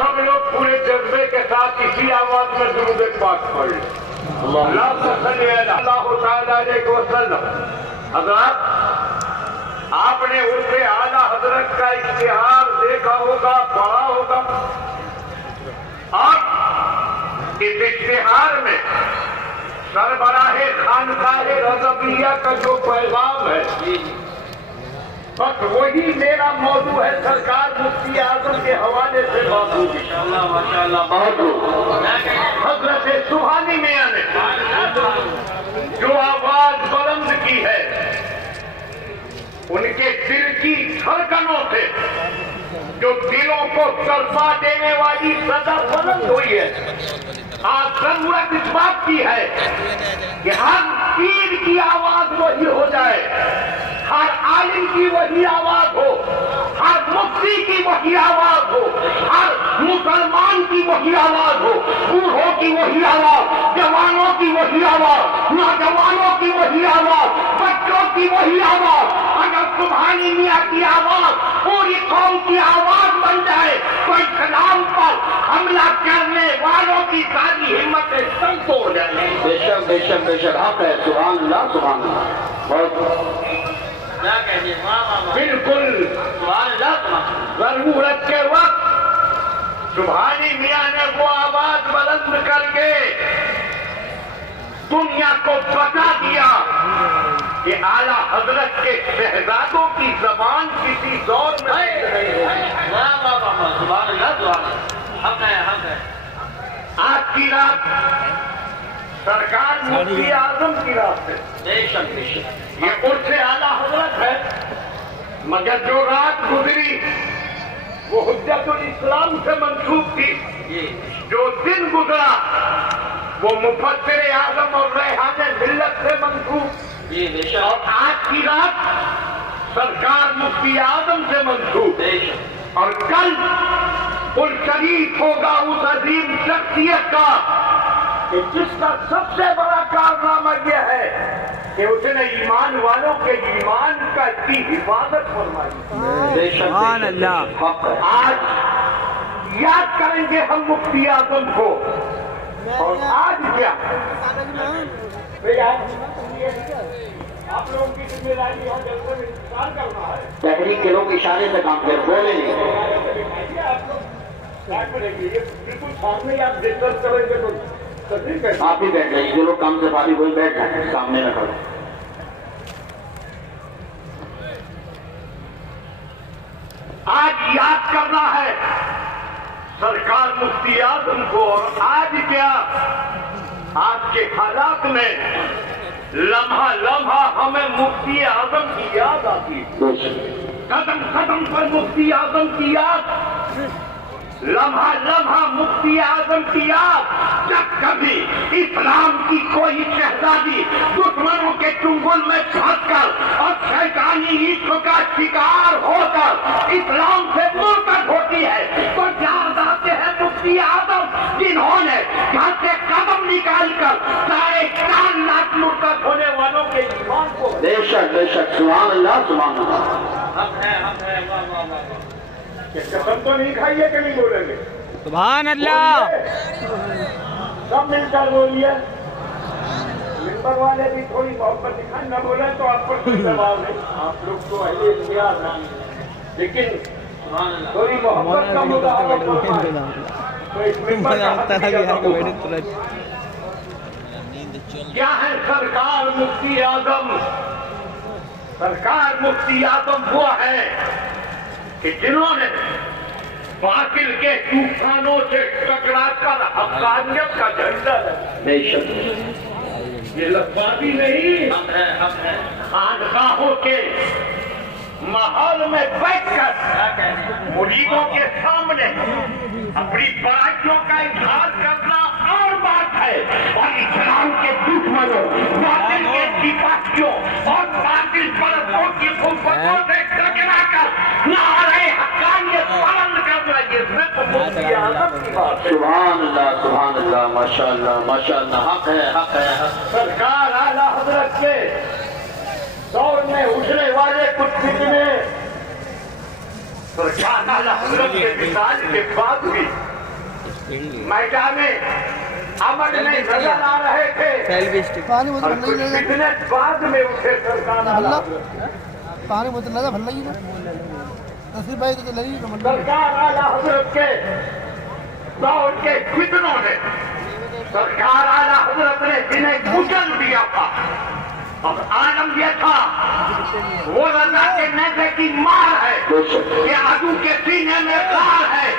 सब लोग पूरे जज्बे के साथ इसी आवाज में दुरूद पाक पढ़ लें। हजरत, आपने उससे आला हजरत का इश्तिहार देखा होगा, पढ़ा होगा, और इस इश्तिहार में सरबराहे खानकाहे रज़विया का जो पैगाम है, बस वही मेरा मौजू है। सरकार मुफ्ती आजम के हवाले से मौजू हजरत सुभानी मियां ने जो आवाज बुलंद की है, उनके दिल की धड़कनों से जो दिलों को तड़पा देने वाली सदा बुलंद हुई है। आज जरूरत इस बात की है कि हर पीर की आवाज वही हो जाए, हर आलिम की वही आवाज हो, हर मुफ्ती की वही आवाज हो, हर मुसलमान की वही आवाज हो, बूढ़ों की वही आवाज, जवानों की वही आवाज, नौजवानों की वही आवाज, बच्चों की वही आवाज। अगर सुभानी मियां की आवाज पूरी कौम की आवाज बन जाए तो इस्लाम पर हमला करने वालों की सारी हिम्मतें सब तोड़ जाएंगी। बेशक बेशक बेशक हक है। सुभान अल्लाह सुभान अल्लाह। बहुत बिल्कुल जरूरत के वक्त सुभानी मियां ने वो आवाज बुलंद करके दुनिया को बता दिया कि आला हजरत के शहजादों की जबान किसी दौर में नहीं होगी। आज की रात सरकार मुफ्ती आजम की रात है, ये उर्से आला हजरत है, मगर जो रात गुजरी वो हुज्जतुल इस्लाम से मंसूब थी। जो दिन गुजरा वो मुफस्सिर आजम और रेहाने मिल्लत से मंसूब। और आज की रात सरकार मुफ्ती आजम से मंसूब। और कल उस शरीफ होगा उस अजीम शख्सियत का कि जिसका सबसे बड़ा कारनामा यह है कि उसने ईमान वालों के ईमान का की हिफाजत फरमाई। सुभान अल्लाह। आज याद करेंगे हम मुफ्ती आजम को। और आज क्या आप लोगों की जिम्मेदारी यहाँ जलसे में इंतजार करना है। तहरीक के लोग इशारे से काम कर, बोले नहीं। बिल्कुल सामने आप डिस्कस करेंगे तो ठीक है। आप ही बैठ जाइए, जो लोग काम से फारिग हुए बैठ जाए, सामने न करो। आज याद करना है सरकार मुफ्ती आजम को। और आज क्या, आज के हालात में लम्हा लम्हा हमें मुफ्ती आजम की याद आती है। कदम कदम पर मुफ्ती आजम की याद, लम्हा लम्हा मुफ्ती आजम की याद। जब कभी इस्लाम की कोई शहजादी दुश्मनों के चुंगल में फंसकर और शैतानी इश्क का शिकार होकर इस्लाम से मुर्तद होती है तो याद आते हैं मुफ्ती आजम, जिन्होंने घर से कदम निकालकर 4.5 लाख मुर्तद होने वालों के ईमान को। बेशक बेशक। सुभान अल्लाह सुभान अल्लाह। कसम तो नहीं खाइए कि नहीं बोलेंगे? सुभान अल्लाह। सब मिलकर बोलिए। मिंबर वाले भी थोड़ी मोहब्बत दिखाएं, न बोले तो आप पर कोई दबाव नहीं। आप लोग तो अहले इख्तियार हैं, लेकिन थोड़ी मोहब्बत का मुताबिक तो इस मिंबर का हक दिया जाता। क्या है सरकार मुफ्ती आजम? सरकार मुफ्ती आजम वो है कि जिन्होंने बातिल के तूफानों से टकराकर हक़ानियत का झंडा बेशक। ये लफ्ज़ी नहीं, खानगाहों के माहौल में बैठकर मुरीदों के सामने अपनी बड़ाइयों का इजहार करना और बात है, और इस्लाम के दुश्मनों, बातिल के सिपाहियों और बातिल परस्तों की खुफियों से टकराकर नारे हक़ानियत बुलंद करना, ये सिर्फ मुफ्ती आज़म की बात है। सुभान अल्लाह माशाअल्लाह माशाअल्लाह। हक है हक है। सरकार आला हजरत के दौर में उठने वाले कुछ फितने سرکار اعلیٰ حضرت کے وصال کے بعد بھی میدان عمل میں نظر آ رہے تھے اور کچھ فتنے بعد میں اٹھے سرکار اعلیٰ حضرت سرکار اعلیٰ حضرت کے دور کے فتنوں نے سرکار اعلیٰ حضرت نے جنہیں کچل دیا تھا اور عالم یہ تھا وہ رضا کے نیزے کی مار ہے کہ عدو کے سینے میں غار ہے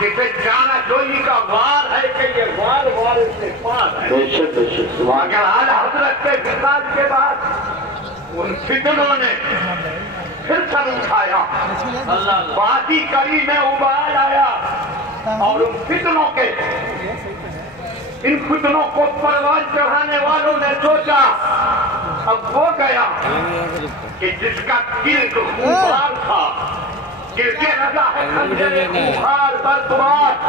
کہ جانا جوئی کا وار ہے کہ یہ وار سے پار ہے مگر اعلیٰ حضرت کے وصال کے بعد ان فتنوں نے پھر سر اٹھایا بازی کری میں ابال آیا اور ان فتنوں کو پروان چڑھانے والوں نے سوچا اب وہ گیا کہ جس کا دل خونخوار تھا دل کے رضا ہے خنجر خونخوار برقرار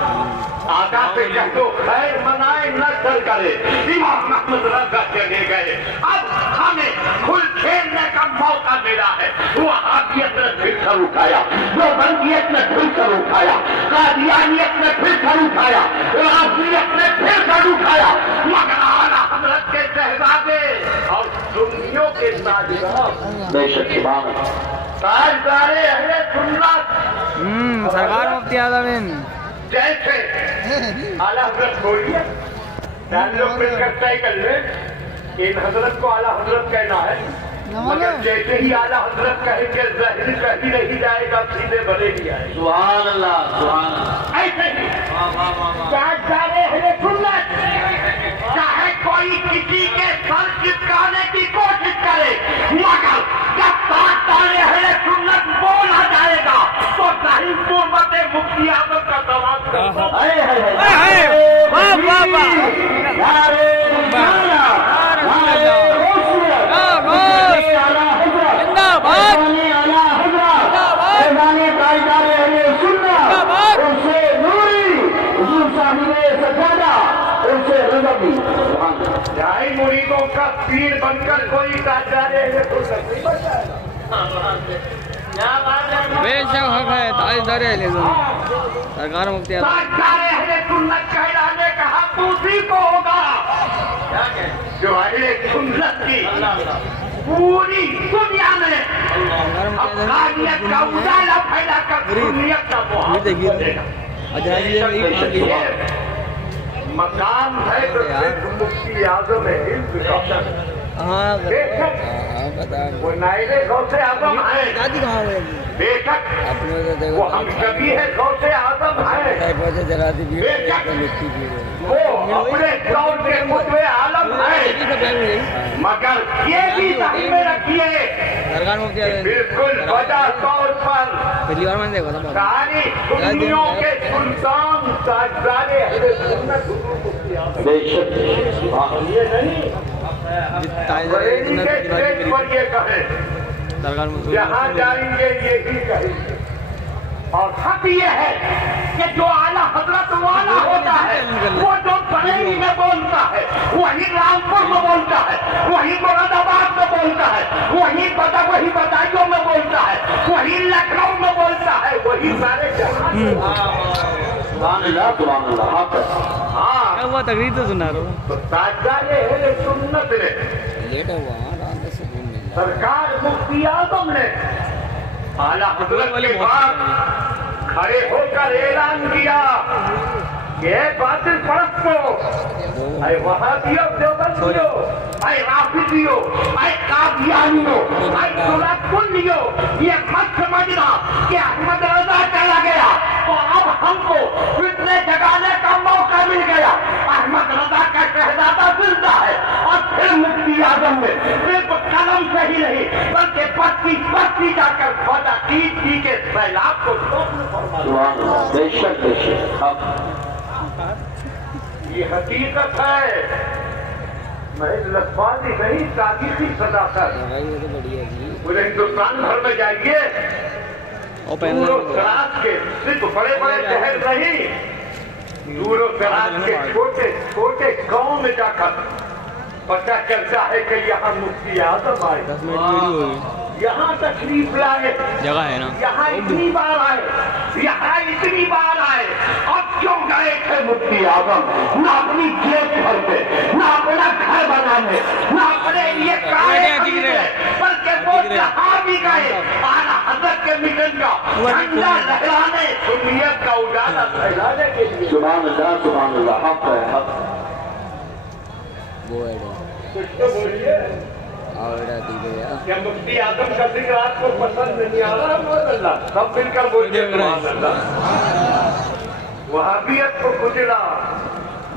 آقا سے کہہ دو خیر منائے نہ چل کرے امام محمد رضا چلے گئے اب ہمیں کھل کھیلنے کا موقع ملا ہے وہ حاکمیت نے پھر سر اٹھایا وہ بندیت نے پھر سر اٹھایا قادیانیت نے پھر سر اٹھایا رافضیت نے پھر سر اٹھایا مگر اعلیٰ حضرت کے شہزادے اور سنیوں کے تاجدار تاجدار اہل سنت سرکار مفتی اعظم جیسے اعلیٰ حضرت بولیے لوگ مل کر طے کر لیں ان حضرت کو اعلیٰ حضرت کہنا ہے مگر جیسے ہی اعلیٰ حضرت کہیں کہ ظاہر کہیں نہیں جائے گا سیدھے بھلے ہی آئے سبحان اللہ سبحان اللہ ایسے ہی تاجدار اہل سنت چاہے کوئی کسی کے سر چپکانے کی کوشش کرے مگر جب تاجدار اہل سنت بولا جائے گا تو ظاہر قربت مفتی اعظم کا سوال کرتا جائے مریدوں کا پیر بن کر کوئی تاجدار اہل سنت نہیں بن جائے بے شک حق ہے تاجدار اہل سنت سرکار مفتی اعظم تاجدار اہل سنت کہلانے کا حق اسی کو ہوگا جو اہل سنت کی پوری دنیا میں حقانیت کا اجالا پھیلا کر سنیت کا محافظ دے گا مقام ہے تو صرف مفتی اعظم ہند کا بے شک وہ نائب غوث اعظم ہیں بے شک وہ ہم کبھی ہے غوث اعظم ہیں بے شک وہ اپنے دور کے قطب عالم ہیں مگر یہ بھی ذہن میں رکھیے بالکل وجہ طور پر ساری سنیوں کے سلطان تاجدار اہل سنت بے شک یہ نہیں بریلی کے اسٹیج پر یہ کہیں جہاں جائیں گے یہی کہیں گے اور حق یہ ہے کہ جو اعلیٰ حضرت والا ہوتا ہے وہ جو بریلی میں بولتا ہے وہی رامپور میں بولتا ہے وہی مراد آباد میں بولتا ہے وہی بدایوں میں بولتا ہے وہی لکھنؤ میں بولتا ہے وہی سارے جہاں ہاں وہ تقریر تو سنا رہا تو تاجدار اہل سنت نے سرکار مفتی اعظم نے اعلیٰ حضرت کے بعد کھڑے ہو کر اعلان کیا کہ اے باطل پرستو اے وہابیوں دیوبندیوں اے رافضیوں اے قادیانیوں اے سنت کنیوں یہ مت سمجھنا کہ احمد رضا چلا گیا تو اب ہم کو فتنے جگانے کا موقع مل گیا احمد رضا کا شہزادہ زندہ ہے اور پھر مفتی اعظم نے صرف قلم سے ہی نہیں بلکہ پتی جا کر وجہ کی کے سیلاب کو بے شک یہ حقیقت ہے محض لفظی نہیں تاریخی صداقت پورے ہندوستان بھر میں جائیے دور و دراز کے صرف بڑے بڑے شہر نہیں دور و دراز کے چھوٹے چھوٹے گاؤں میں جا کر پتہ چلتا ہے کہ یہاں مفتی اعظم آئے यहाँ तशरीफ लाए, जगह है ना। यहाँ इतनी बार आए, यहाँ इतनी बार आए, अब क्यों गए थे मुफ्ती आजम? न अपनी जेब भरते, न अपना घर बनाने, न अपने लिए काहे खरीदे, बल्कि वो जहाँ भी गए आला हजरत के मिशन का झंडा लहराने, सुन्नियत का उजाला फैलाने के लिए। सुभान अल्लाह, हक है, हक। वो है कुछ तो बोलिए। और ठीक है यार। क्या मुफ्ती आजम का जिक्र आपको पसंद नहीं आ रहा? अल्लाह सब मिलकर बोलिए सुभान अल्लाह। वहाबियत को कुचला,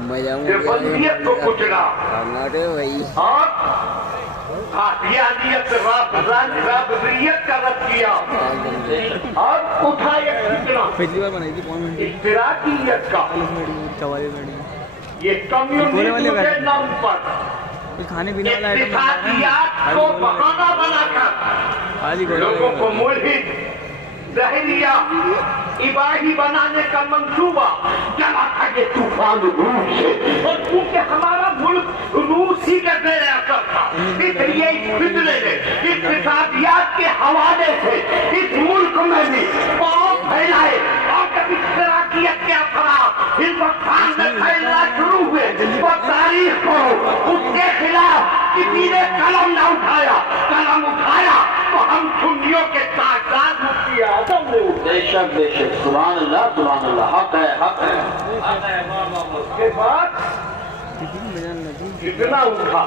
मैं जाऊंगा देवबंदियत को कुचला कर्नाटक भाई। और कादियानियत राबरियत का रद्द किया और उठा एक फितना पिछली बार बनाई थी 5 मिनट इश्तिराकियत का, 44 मिनट ये कम्युनिज्म के नाम पर खाने पीने वाला इत्तेफाकियात को बहाना बनाकर लोगों को मुल्हिद, दहरिया, इबाही बनाने का मंसूबा चला था ये तूफान रूस से। और क्योंकि हमारा मुल्क रूस ही का जेर असर था, इसलिए इस फितने ने इत्तेफाकियात के हवाले से इस मुल्क में भी पाँव फैलाए और जब इश्तिराकियत के अफराद हिंदुस्तान में फैलना शुरू हुए तो तारीख को उसके खिलाफ किसी ने कलम न उठाया, कलम उठाया तो हम सुन्नियों के ताकत मुफ्ती आजम ने बेशक बेशक, सुभान अल्लाह, हक है, हक है। उसके बाद कितना उठा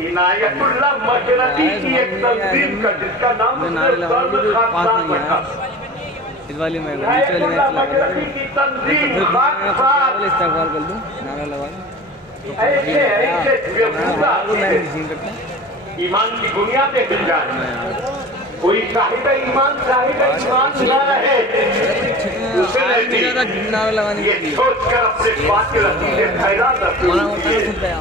इनायतुल्लाह मशरकी की एक तंजीम का जिसका नाम खानदान रखा। इस वाली में इनायतुल्लाह मशरकी की तंजीम इस्तेमाल कर दूं नारा लगा ऐसे ईमान की बुनियादें मिल जाए। कोई साहिब ईमान न रहे उसे नहीं, नारा लगाने ये सोच कर अपने बातिल अकीदे फैला सकते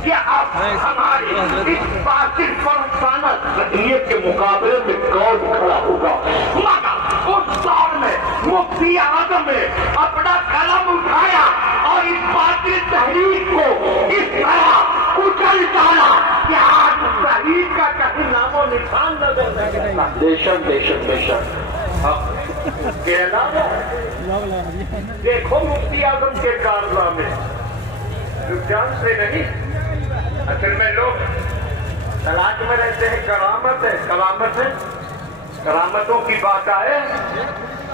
कि आप हमारी इस बातिल फरसाना ज़हनियत के मुकाबले में कौन खड़ा होगा। मगर उस दौर में मुफ्ती आजम ने अपना कलम उठाया और इस बातिल तहरीक को इस तरह कुचल डाला कि आज तहरीक का कहीं नामो निशान नजर नहीं आता। बेशक बेशक बेशक, के अलावा देखो मुफ्ती आजम के कारनामे जो जानते नहीं, असल में लोग तलाश में रहते हैं करामत है, करामत है, करामतों की बात आए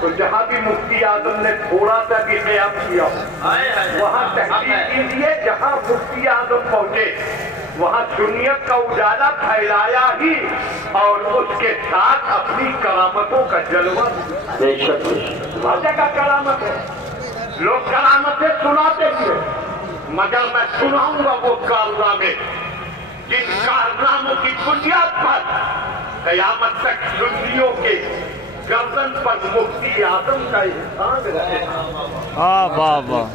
तो जहाँ भी मुफ्ती आजम ने थोड़ा सा भी क़याम किया वहाँ तहरीक कीजिए, जहाँ मुफ्ती आजम पहुँचे वहाँ सुन्नियत का उजाला फैलाया ही और उसके साथ अपनी करामतों का जलवा। बेशक हर जगह करामत है, लोग करामतें सुनाते हुए, मगर मैं सुनाऊंगा वो कारनामे जिन कारनामों की बुनियाद पर कयामत तक सुन्नियों के गर्दन पर मुफ्ती आजम का एहसान रहेगा। वाह वाह।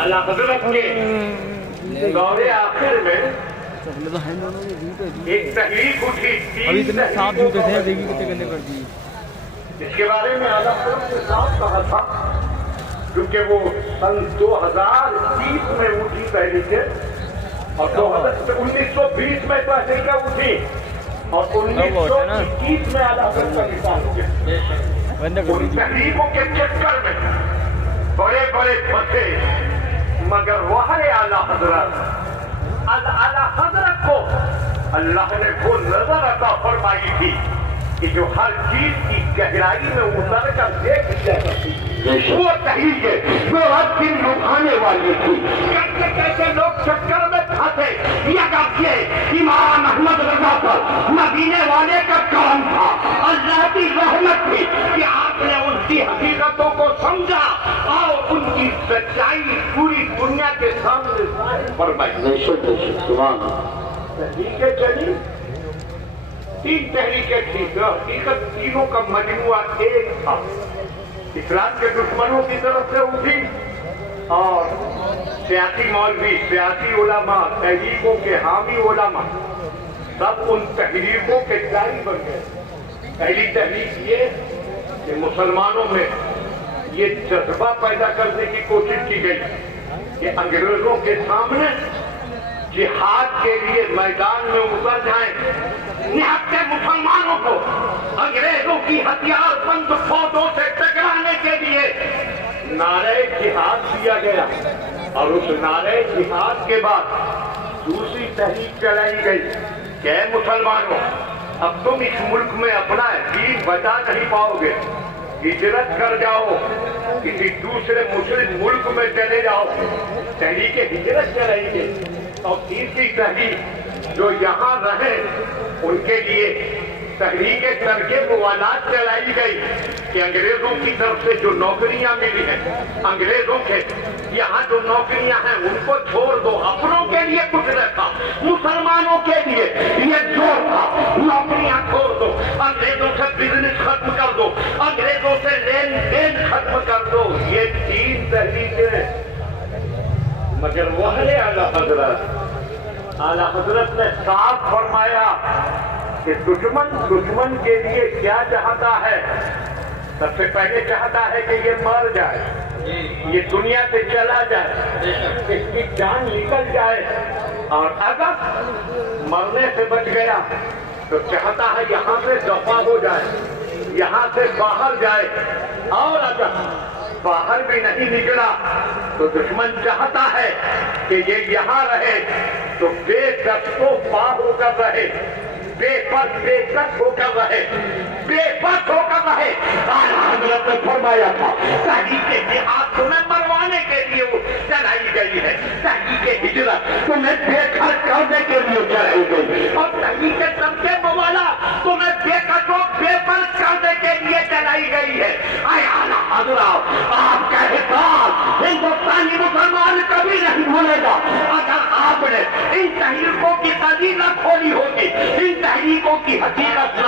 आला हज़रत के दौरे आखिर में एक तहरीक उठी, अभी इतने साफ जूते थे, देखिए कितने गंदे कर दिए। इसके बारे में आला हज़रत ने साफ कहा था क्योंकि वो सन 2030 में उठी पहली से और 1920 में तो ऐसे क्या उठी और 1921 में आला हज़रत का निशान हो गया। उन तहरीकों के चक्कर में बड़े बड़े फंसे, मगर वह आला हज़रत को अल्लाह ने वो नजर अता फरमाई थी कि जो हर चीज की गहराई में उतर कर देख सकती, वो तहरीक जो हर दिन लुभाने वाली थी। कैसे कैसे लोग चक्कर में फंसे, ये इमाम अहमद रजा पर मदीने वाले का करम था, अल्लाह की रहमत थी कि आपने उनकी हकीकतों को समझा और उनकी सच्चाई पूरी दुनिया के सामने जाहिर फरमाई। तहरीकें चली, 3 तहरीकें थी, हकीकत तीनों का मजमुआ एक था। इस्लाम के दुश्मनों की तरफ से उठी और सियासी मौलवी, सियासी उलमा, तहरीकों के हामी उलमा सब उन तहरीकों के जारी बन गए। पहली तहरीक ये कि मुसलमानों में ये जज्बा पैदा करने की कोशिश की गई कि अंग्रेजों के सामने जिहाद के लिए मैदान में उतर जाएं, निहत्थे मुसलमानों को अंग्रेजों की हथियार बंद फौजों से टकराने के लिए नारे जिहाद दिया गया। और उस नारे जिहाद के बाद दूसरी तहरीक चलाई गई कि मुसलमानों, अब तुम इस मुल्क में अपना दीन बचा नहीं पाओगे, हिजरत कर जाओ, किसी दूसरे मुस्लिम मुल्क में चले जाओ। तहरीक हिजरत चलाई गई। और तीसरी तहरीक जो यहाँ रहे उनके लिए तहरीक तरके मुवालात चलाई गई कि अंग्रेजों की तरफ से जो नौकरियां मिली हैं, अंग्रेजों के यहाँ जो नौकरियां हैं उनको छोड़ दो, अपनों के लिए कुछ रखा, मुसलमानों के लिए ये जोर था, नौकरियां छोड़ दो, अंग्रेजों से बिजनेस खत्म कर दो, अंग्रेजों से लेन देन खत्म कर दो। ये तीन तहरीकें। मगर वो है आला हजरत ने साफ फरमाया कि दुश्मन के लिए क्या चाहता है? सबसे पहले चाहता है कि ये मर जाए, ये दुनिया से चला जाए, इसकी जान निकल जाए। और अगर मरने से बच गया तो चाहता है यहाँ से दफा हो जाए, यहाँ से बाहर जाए। और अगर बाहर भी नहीं निकला तो दुश्मन चाहता है कि ये यहाँ रहे तो बेकस को पार होकर रहे, बेकस होकर रहे, बेबस होकर रहे। हजरत ने फरमाया था तहरीक जिहाद तुम्हें मरवाने के लिए वो चलाई गई है, तहरीक हिजरत तुम्हें बेघर करने के लिए चलाई गई, और तहरीक तरके मुवाला तुम्हें बेकस और बेबस करने के लिए चलाई गई है। आला हजरत आपका हिसाब हिंदुस्तानी मुसलमान कभी नहीं भूलेगा। अगर आपने इन तहरीकों की कदी न खोली होगी, इन तहरीकों की हकीकत न